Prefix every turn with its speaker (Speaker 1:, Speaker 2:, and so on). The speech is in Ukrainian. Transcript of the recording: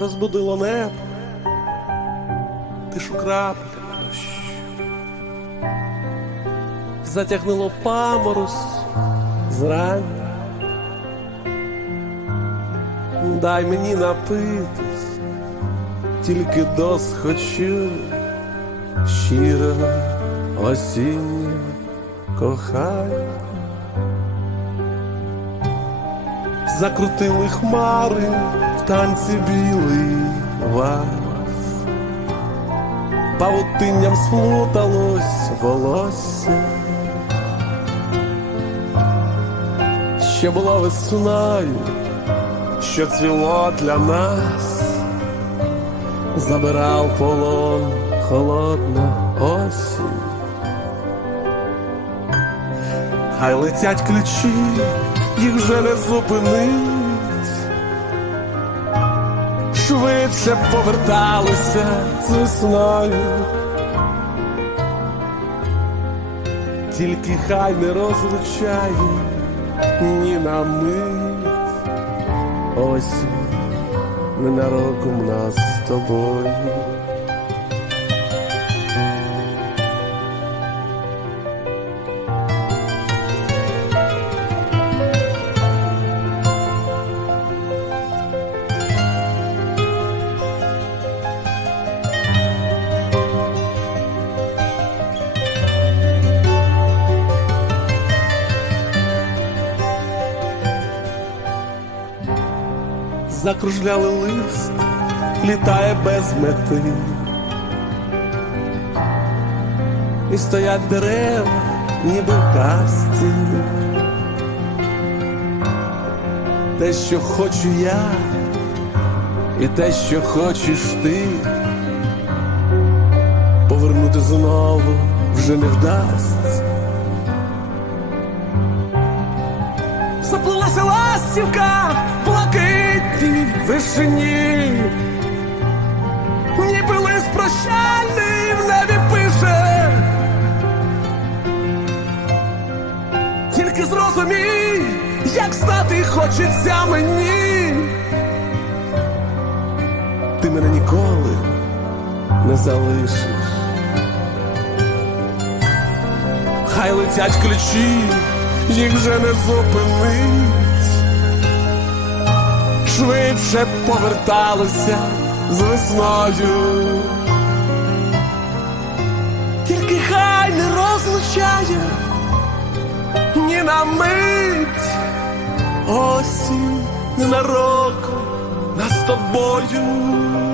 Speaker 1: розбудило небо, тишу краплями дощу, затягнуло паморозь зрання. Дай мені напитись, тільки дос хочу щирого осіннього кохання. Закрутили хмари танці білий вас, павутинням сплуталось волосся, що було весною, що цвіло для нас, забирав полон холодна осінь. Хай летять ключі, їх вже не зупинить. Швидше поверталися з весною. Тільки хай не розлучає ні на мить. Осінь ненароком нас з тобою. Закружляли лист, літає без мети. І стоять дерева, ніби в казці. Те, що хочу я, і те, що хочеш ти, повернути знову вже не вдасться. Заплилася ластівка блакитній вишині, ніби лист прощальний в небі пише. Тільки зрозумій, як знати хочеться мені. Ти мене ніколи не залишиш. Хай летять ключі, їх вже не зупинить. Швидше поверталися з весною. Тільки хай не розлучає ні на мить. Осінь ненароком нас з тобою.